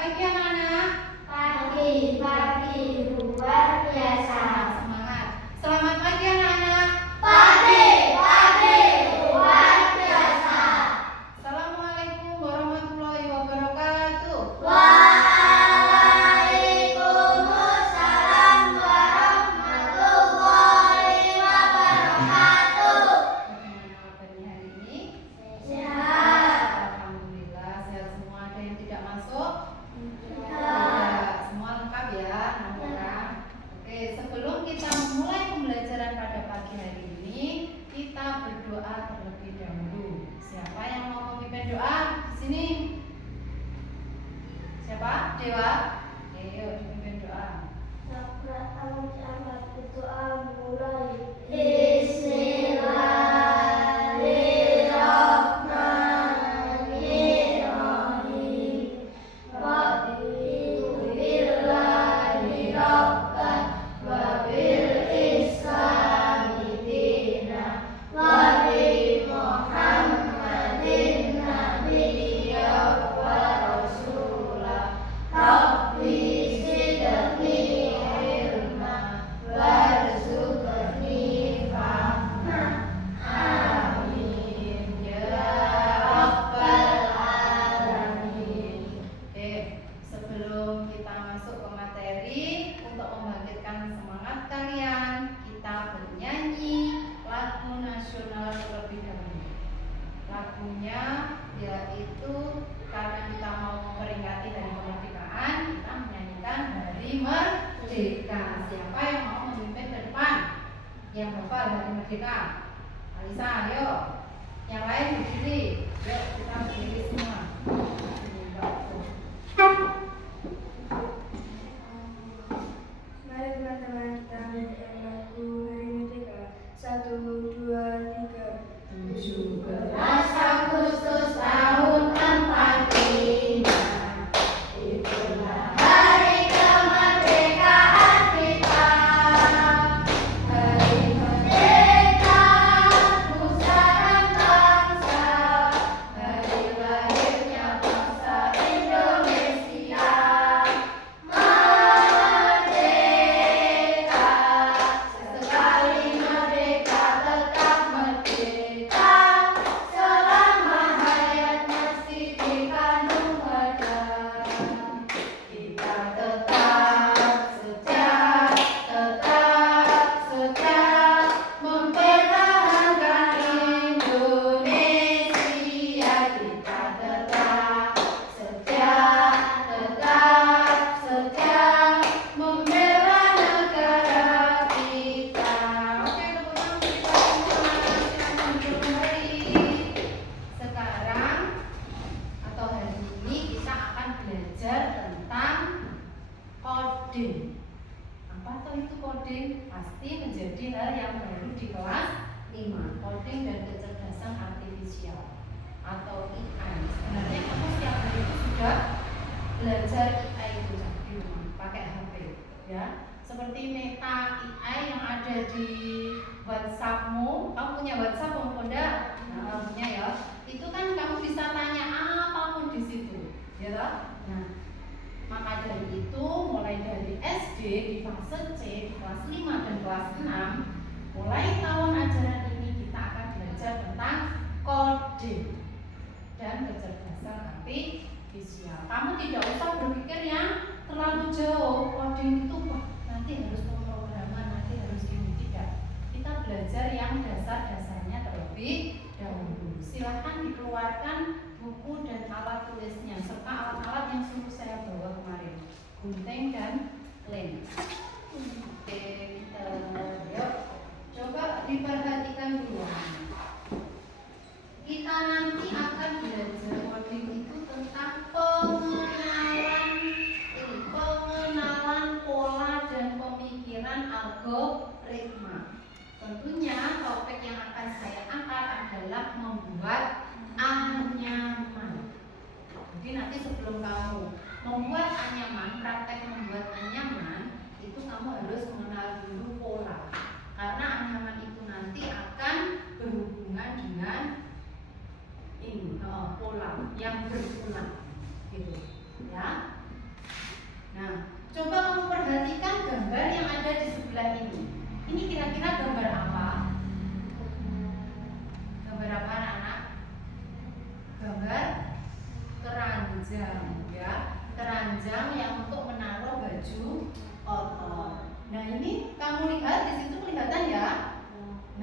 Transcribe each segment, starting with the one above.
pagi anak-anak. Pagi luar biasa. Semangat. Selamat pagi anak-anak. Pagi luar biasa. Assalamualaikum warahmatullahi wabarakatuh. Waalaikumsalam warahmatullahi wabarakatuh. Bagaimana kabarnya hari ini? Sehat. Alhamdulillah sehat semua. Ada yang tidak masuk? Ya. Semua lengkap ya, 6 orang. Oke, sebelum kita memulai pembelajaran pada pagi hari ini, kita berdoa terlebih dahulu. Siapa yang mau memimpin doa di sini? Siapa? Dewa? Ayo dipimpin doa. Sebelum kita masuk ke materi, untuk membangkitkan semangat kalian, kita bernyanyi lagu nasional terlebih dahulu. Lagunya yaitu karena kita mau memperingati hari kemerdekaan, kita menyanyikan Hari Merdeka. Siapa yang mau memimpin ke depan? Yang hafal Hari Merdeka? Alisa, ayo. Yang lain berdiri. Yuk kita berdiri semua. Mari teman-teman kita menyanyikan lagu Hari Merdeka. 1, 2, 3. 17 Agustus tahun 45, itulah hari kemerdekaan kita. Hari merdeka, nusa dan bangsa, hari lahirnya bangsa Indonesia. Merdeka, sesekali merdeka, tetap merdeka. Selama hayat masih dikandung badan, kita tetap setia mempertahankan Indonesia. Kita tetap setia membela negara kita. Oke, teman-teman, kita semua silakan kembali. Sekarang atau hari ini kita akan belajar tentang coding. Apa tuh itu coding? Pasti menjadi hal yang baru di kelas 5. Coding dan kecerdasan artifisial atau AI. Sebenarnya kamu setiap hari itu sudah belajar AI itu di rumah pakai HP, ya. Seperti Meta AI yang ada di WhatsAppmu. Kamu punya WhatsApp belum? Enggak? Nah, punya ya. Itu kan kamu bisa tanya apapun di situ, ya toh? Nah, maka dari itu mulai dari SD di fase C di kelas 5 dan kelas 6, mulai tahun ajaran ini kita akan belajar tentang coding dan kecerdasan artifisial. Kamu tidak usah berpikir yang terlalu jauh. Coding itu wah, nanti harus pemrograman, nanti harus ini, tidak. Kita belajar yang dasar-dasarnya terlebih dahulu. Silahkan dikeluarkan buku dan alat tulisnya serta alat-alat yang suruh saya bawa kemarin, gunting dan lem. Yuk, coba diperhatikan dulu. Kita nanti akan belajar coding itu tentang pengenalan pola dan pemikiran algoritma. Tentunya topik yang akan saya angkat adalah membuat anyaman. Jadi nanti sebelum kamu membuat anyaman, praktek membuat anyaman, itu kamu harus mengenal dulu pola. Karena anyaman itu nanti akan berhubungan dengan ini pola yang berulang, gitu, ya.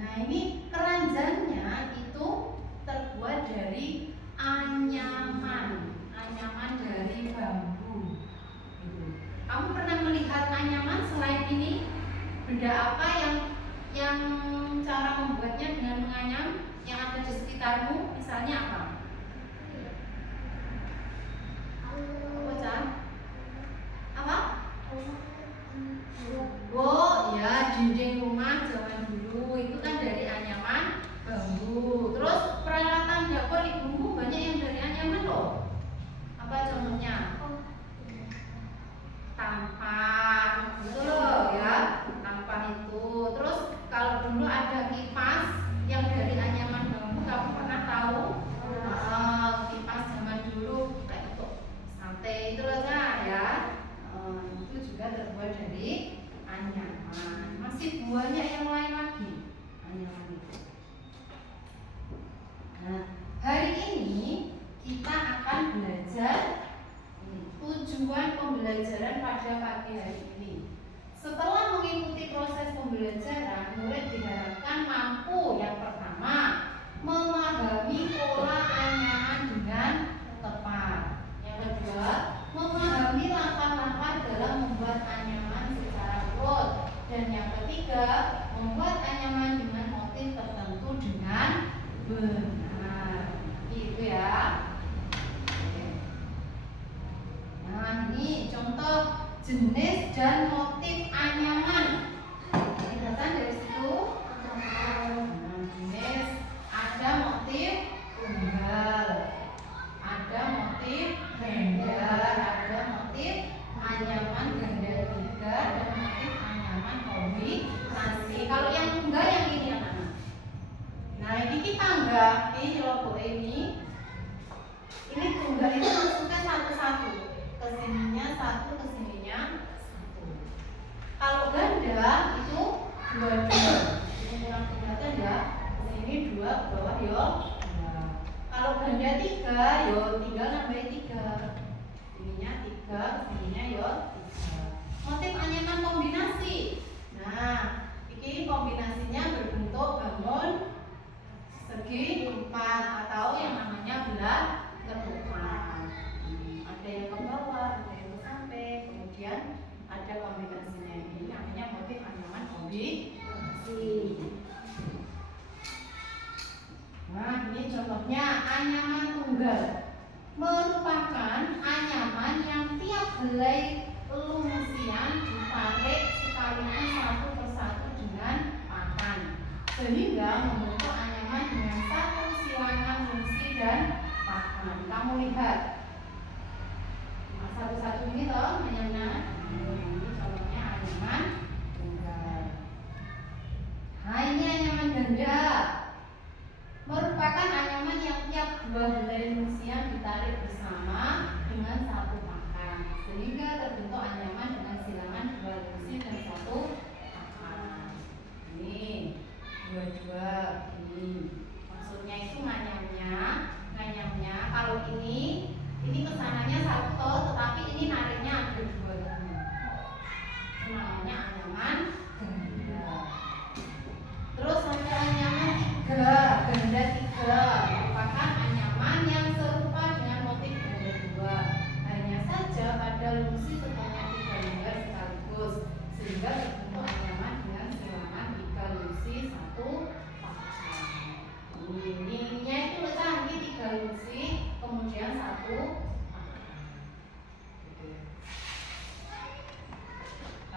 Nah, ini keranjangnya itu terbuat dari anyaman dari bambu. Gitu. Kamu pernah melihat anyaman selain ini? Benda apa yang cara membuatnya dengan menganyam yang ada di sekitarmu? Misalnya apa? Apa? Oh ya, dinding rumah zaman dulu itu kan dari anyaman bambu. Terus peralatan dapur ibumu banyak yang dari anyaman loh. Apa contohnya? Tampan, betul loh ya, tampan itu. Terus kalau dulu ada kipas yang dari anyaman bambu, kamu pernah tahu? Kipas zaman dulu kayak untuk santai itu loh ya. Itu juga terbuat dari anyaman. Masih banyak yang lain lagi anyaman itu. Nah, hari ini kita akan belajar tujuan pembelajaran pada pagi hari ini. Setelah mengikuti proses pembelajaran, murid diharapkan mampu yang pertama memahami pola anyaman dengan tepat. Yang kedua, memahami langkah-langkah dalam membuat anyaman secara urut. Dan yang ketiga, membuat anyaman dengan motif tertentu dengan benar. Gitu ya. Nah, ini contoh jenis dan motif anyaman. Kelihatan dari situ. Nah, jenis ada motif tunggal, ada motif ganda, ada motif anyaman ganda 3 dan motif anyaman kombinasi. Kalau yang tunggal yang ini anak-anak. Nah, ini tangga, ini logo ini. Ini tunggal itu maksudnya satu-satu. Kesininya satu, kesininya satu. Kalau ganda itu dua-dua. Ini kurang kelihatan ya. Kesini 2, ke bawah yo 2. Kalau ganda 3, yo tinggal nambah 3. Ininya 3, kesininya yo 3. Motif anyaman kombinasi. Nah, ini kombinasinya berbentuk bangun segi 4 atau yang namanya belah ketupat. Ada yang ke bawah, ada yang ke samping, kemudian ada kombinasinya. Ini namanya motif anyaman kombinasi. Nah, ini contohnya anyaman tunggal. Merupakan anyaman yang tiap helai lungsian ditarik sekaligus satu persatu dengan pakan, sehingga membentuk anyaman dengan satu silangan lungsi dan pakan. Kamu lihat satu-satu ini loh anyaman. Ini contohnya anyaman tunggal. Nah, ini anyaman ganda. Merupakan anyaman yang tiap 2 helai lungsian ditarik bersama dengan satu pakan, sehingga terbentuk anyaman dengan silangan 2 lungsi dan 1 pakan. Ini 2-2 ini. Maksudnya itu nganyamnya. Kalau ini kesananya satu, tetapi ini nariknya ada 2 dulu. Itu namanya anyaman ganda. Terus ada anyaman 3, ganda 3 merupakan anyaman yang serupa dengan motif ganda 2. Hanya saja pada lungsi sebanyak 3 lembar sekaligus, sehingga terbentuk anyaman dengan silangan 3 lungsi 1 pakan. Ininya itu canggih 3 lungsi, kemudian 1 pakan.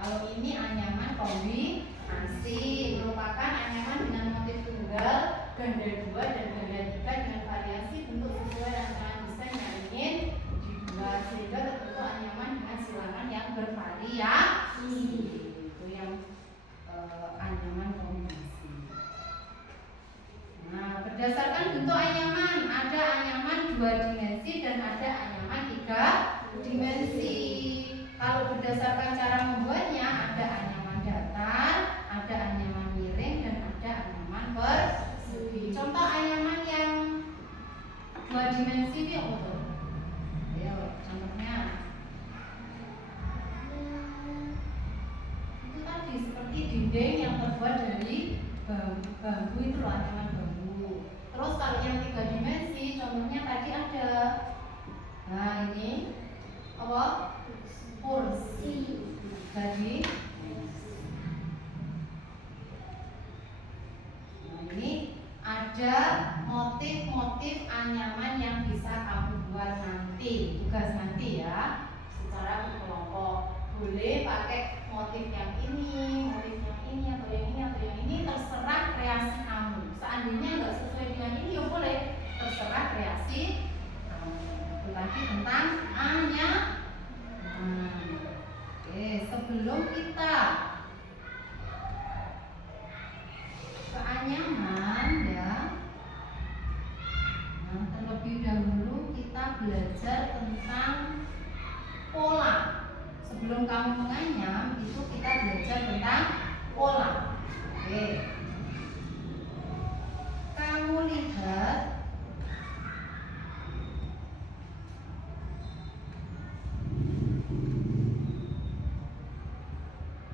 Kalau ini anyaman kombinasi, merupakan anyaman dengan motif tunggal, ganda 2 dan ganda 3 dengan variasi bentuk sesuai rancangan desain yang ingin dibuat, sehingga terbentuk anyaman dengan silangan yang bervariasi. Itu yang anyaman kombinasi. Nah, berdasarkan bentuk anyaman, ada anyaman 2 dimensi dan ada anyaman 3 dimensi. Kalau berdasarkan cara membuatnya, ada anyaman datar, ada anyaman miring, dan ada anyaman persegi. Contoh anyaman yang 2 dimensi itu apa tuh? Ayo, contohnya. Itu tadi seperti dinding yang terbuat dari bambu. bambu itu loh, anyaman bambu. Terus kalau yang 3 dimensi, contohnya tadi ada, nah ini apa? Kursi. Jadi nah, ini ada motif-motif anyaman yang bisa kamu buat nanti, tugas nanti ya, secara berkelompok. Boleh pakai motif yang ini, motif yang ini, atau yang ini, atau yang ini, terserah kreasi kamu. Seandainya nggak sesuai dengan ini, ya boleh, terserah kreasi kamu. Itu tadi tentang anyaman. Oke, sebelum kita ke anyaman ya, nah, terlebih dahulu kita belajar tentang pola. Sebelum kamu menganyam, itu kita belajar tentang pola. Oke. Kamu lihat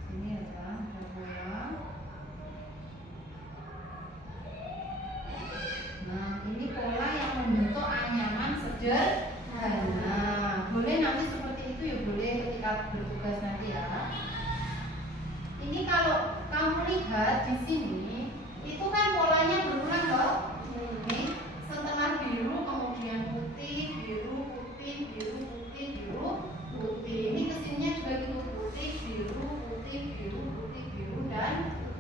sini aja, ada pola. Nah, ini pola yang membentuk anyaman sederhana. Boleh nanti seperti itu ya, boleh ketika bertugas nanti ya. Ini kalau kamu lihat di sini, itu kan polanya berulang loh. Ini setelah biru kemudian putih, biru, putih, biru, putih, biru, putih. Ini kesininya juga gitu, putih, biru, putih, biru, putih, biru, dan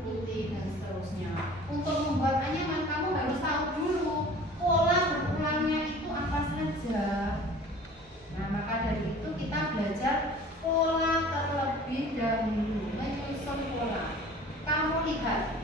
putih, dan seterusnya. Untuk membuat anyaman kamu harus tahu dulu pola berulangnya itu apa saja. Nah, maka dari itu kita belajar pola terlebih dahulu, menyusun pola. Kamu lihat,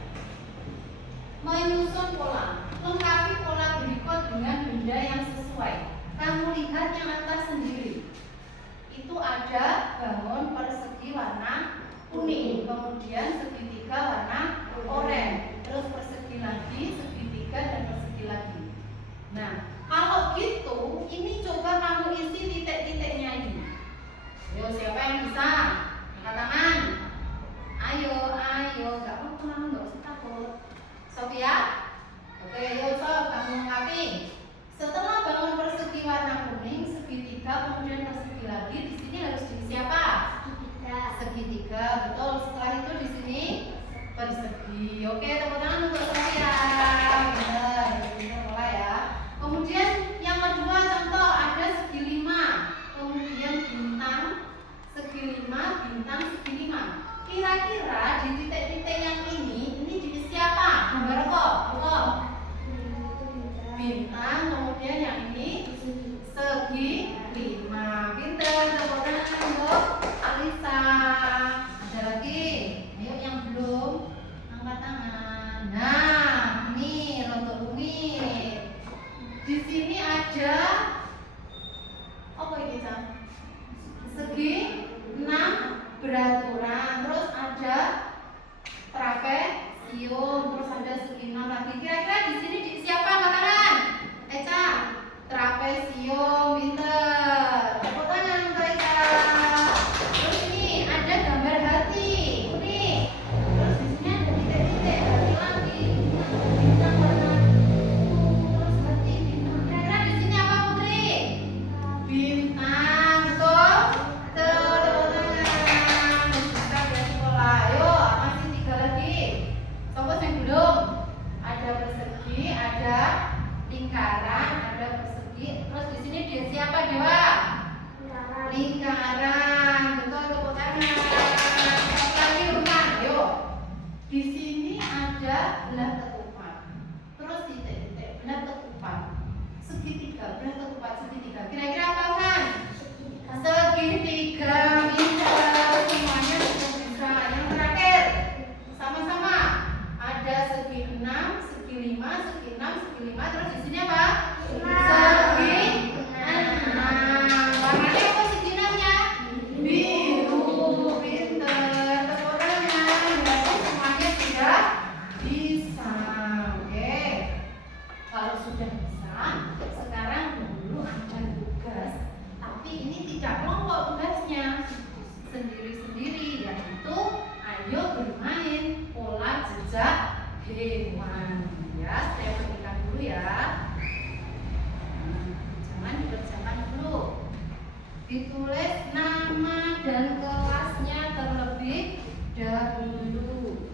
Ditulis nama dan kelasnya terlebih dahulu.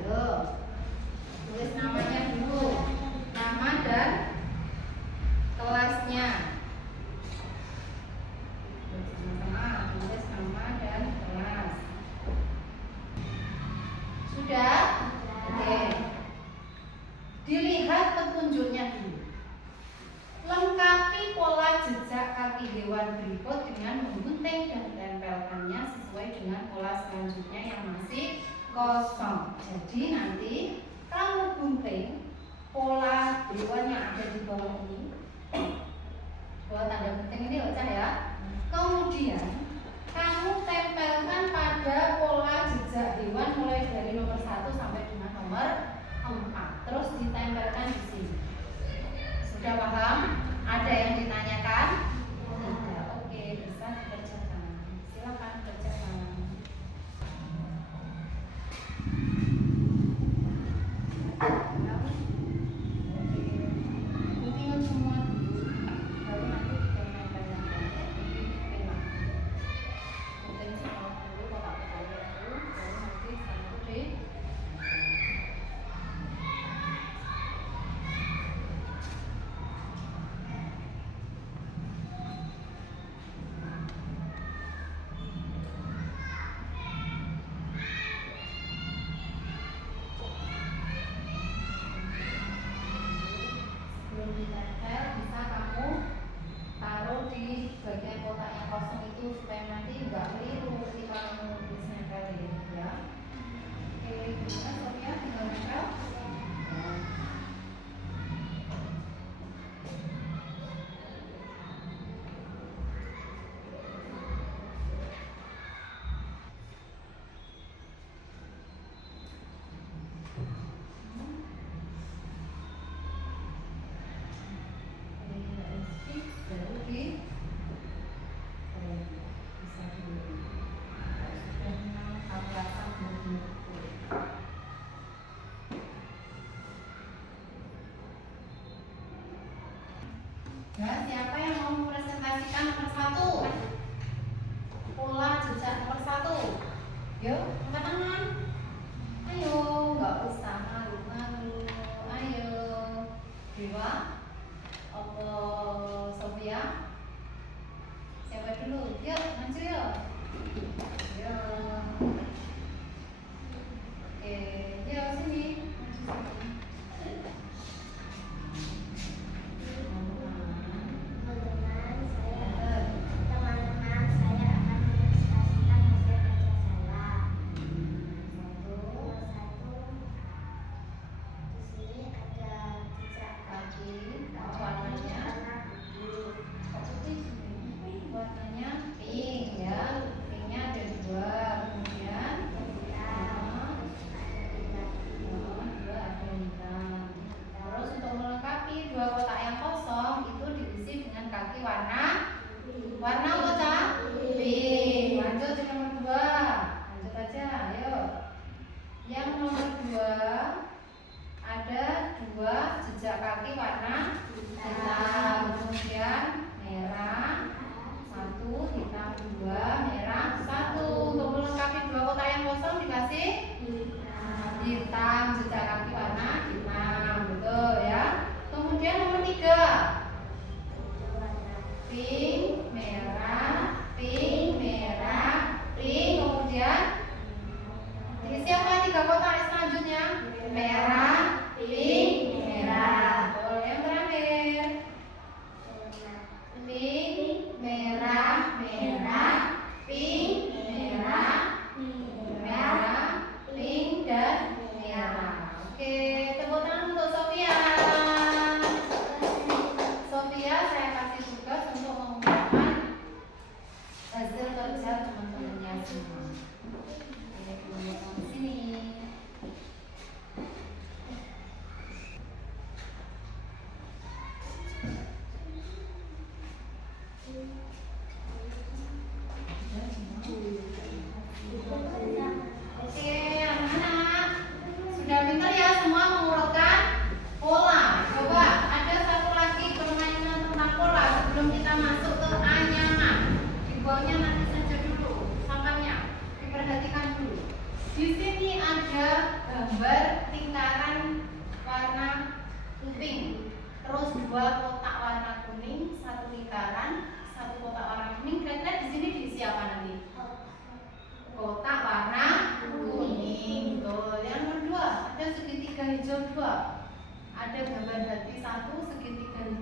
Ayo, tulis namanya dulu. Nama dan kelasnya. Sama-sama tulis nama dan kelas. Sudah? Oke. Dilihat petunjuknya dulu. Lengkapi pola jejak kaki hewan berikut dengan menggunting dan tempelkannya sesuai dengan pola selanjutnya yang masih kosong. Jadi nanti kamu gunting pola hewan yang ada di bawah ini, bawah tanda gunting ini baca ya. Kemudian kamu tempelkan pada pola jejak hewan mulai dari nomor 1 sampai dengan nomor 4. Terus ditempelkan di sini. Sudah paham? Ada yang ditanyakan? Tidak. Oke, bisa dikerjakan. Silakan kerjakan. Guntingan semua dulu, baru nanti ditempel yang pendek di pena. Gunting semua dulu, kotak-kotaknya dulu, baru nanti satu di. Sebelum ditempel bisa kamu taruh di bagian kotak yang kosong itu supaya nanti nggak keliru ketika kamu nulis nempelin ya. Oke, gimana Sofia? Tinggal nempel. Baru di bisa dulu. Sudah menang alasan berbentuk. Ya, siapa yang mau mempresentasikan nomor 1? Pola jejak nomor 1. Yuk, angkat tangan. Ayo, nggak usah malu-malu. Ayo, Dewa. Apa Sofia? Siapa dulu? Yuk, maju yuk. Yuk. Oke, yuk sini. Maju sini. Teman-teman, saya akan mengilustrasikan hasil kerja saya. Nomor 1, di sini ada jejak Kaki, kaki warnanya warna putih. putih. Warnanya pink ya. Pinknya ada 2.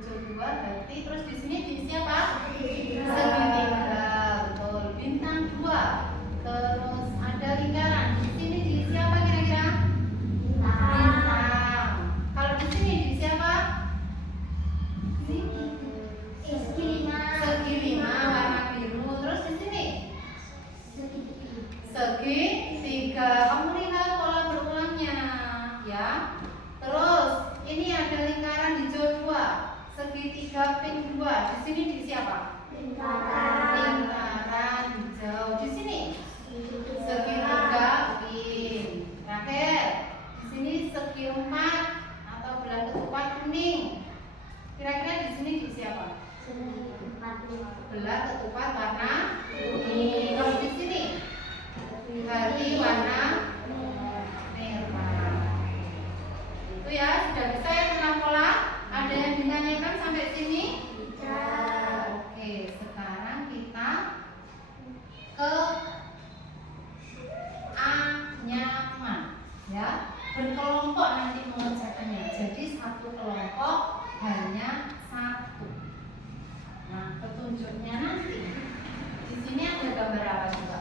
hijau 2 berarti terus di sini diisi apa? Segitiga. Betul. Bintang 2. Terus ada lingkaran. Di sini diisi apa kira-kira? Bintang. Kalau di sini diisi apa? Segi 5 warna biru. Terus di sini segitiga. Kamu lihat pola berulangnya, ya. Terus ini ada lingkaran hijau 2, segitiga pink 2. Di sini diisi apa? Lingkaran hijau. Di sini segitiga pink. Terakhir, di sini segi 4 atau belah ketupat kuning. Kira-kira di sini diisi apa? Belah ketupat warna kuning. Kalau di sini hati warna merah. Itu ya, sudah bisa ya tentang pola? Ada yang ditanyakan sampai sini? Oke, sekarang kita ke anyaman, ya. Berkelompok nanti mengerjakannya. Jadi satu kelompok hanya satu. Nah, petunjuknya nanti di sini ada gambar apa juga?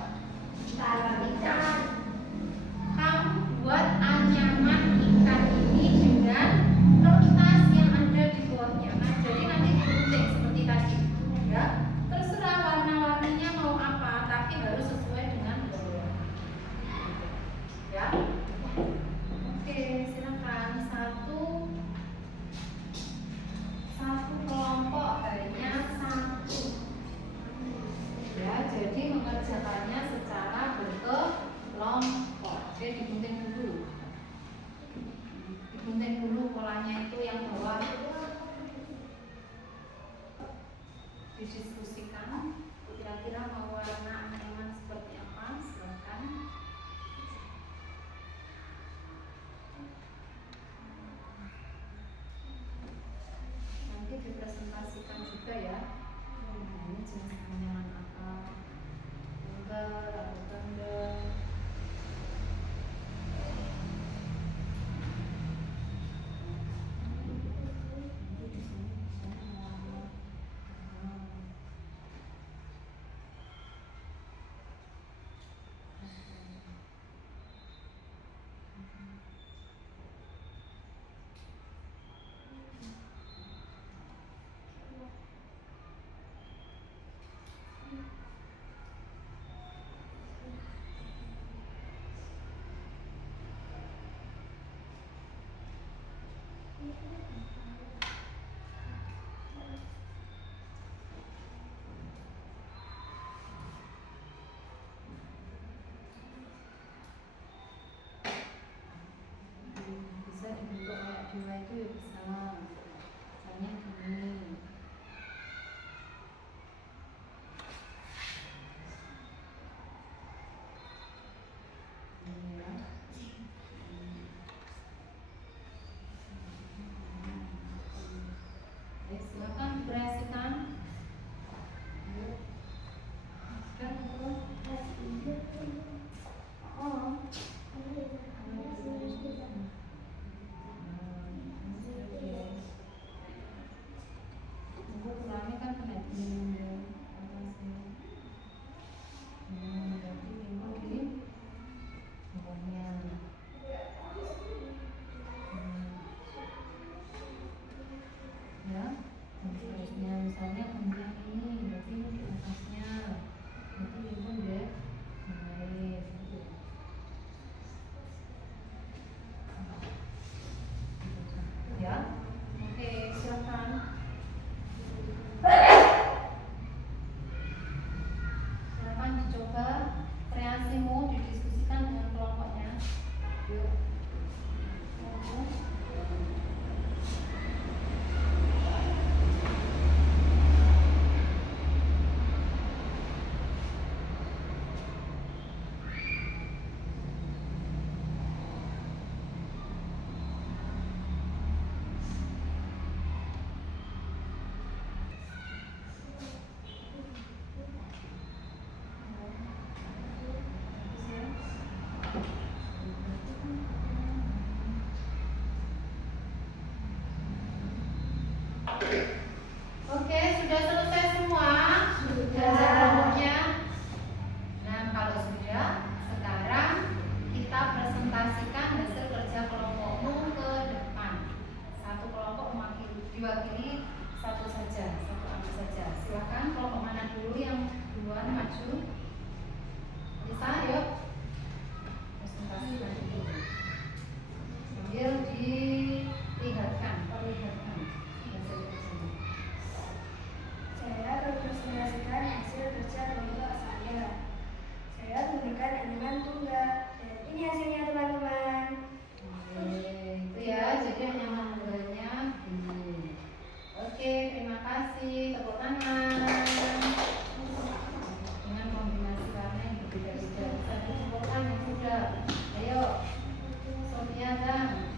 Kamu buat anyaman ikan ini dengan kertas yang ada di bawahnya. Nah, jadi nanti digunting seperti tadi, ya. Terserah warna-warninya mau apa, tapi harus sesuai dengan gambar. Ya. Oke, silakan. Satu kelompok hanya satu. Ya, jadi mengerjakannya secara berkelompok. Oke, digunting dulu. Digunting dulu polanya itu yang bawah. Didiskusikan. Kira-kira mau warna anyaman seperti apa? Silakan. Nanti dipresentasikan juga ya. Ini jenis anyaman apa? Tanda. Bisa dibentuk kayak dua itu ya bisa. Misalnya gini. Ini ya. Silakan diproyeksikan. Sudah belum? Oh. Ukurannya kan kayak gini. Apa sih? Berarti timbul di bawahnya. Ya, seterusnya misalnya kemudian ini, berarti ini di atasnya, berarti timbul deh. Baik. Oke, sudah selesai semua belajar kelompoknya. Nah, kalau sudah, sekarang kita presentasikan hasil kerja kelompokmu ke depan. Satu kelompok diwakili satu saja, satu anak saja. Silakan kelompok mana dulu yang duluan maju? Bisa, yuk. Presentasikan dulu. Sambil perlihatkan hasil kerjanya. Saya mempresentasikan hasil kerja kelompok saya. Saya menggunakan animan tunggal. Dan ini hasilnya teman-teman. Itu ya, jadi anyaman tunggalnya begini. Oke, terima kasih. Tepuk tangan. Dengan kombinasi warna yang berbeda-beda. Bisa dikumpulkan yang sudah. Ayo, Sophia dan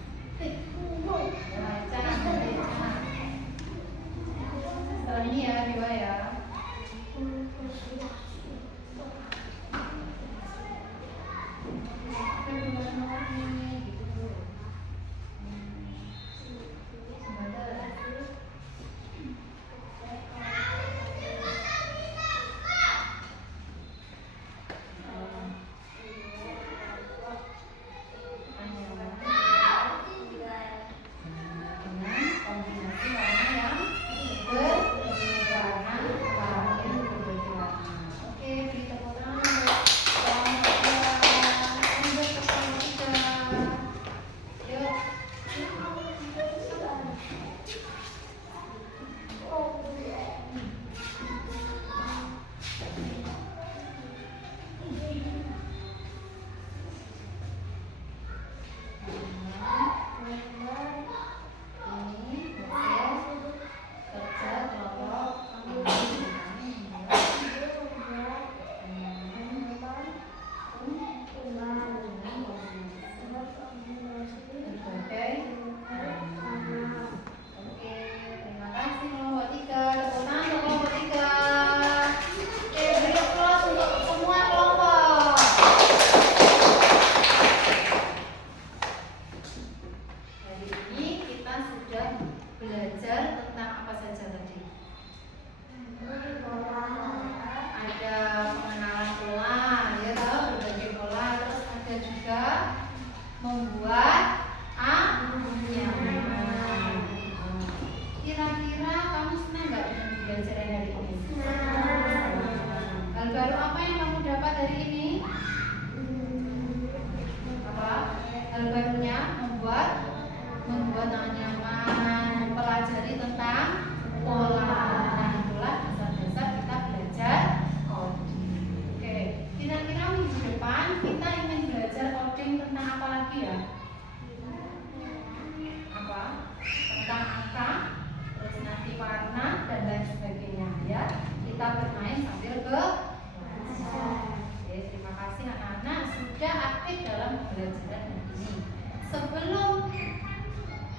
setelah ini ya, Dewa ya. Sebelum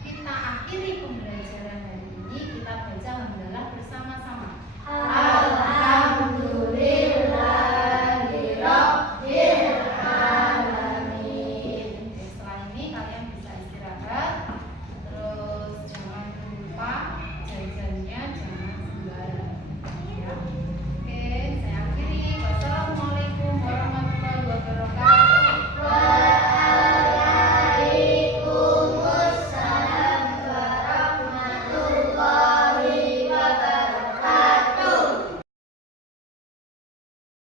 kita akhiri pembelajaran hari ini, kita baca hamdalah bersama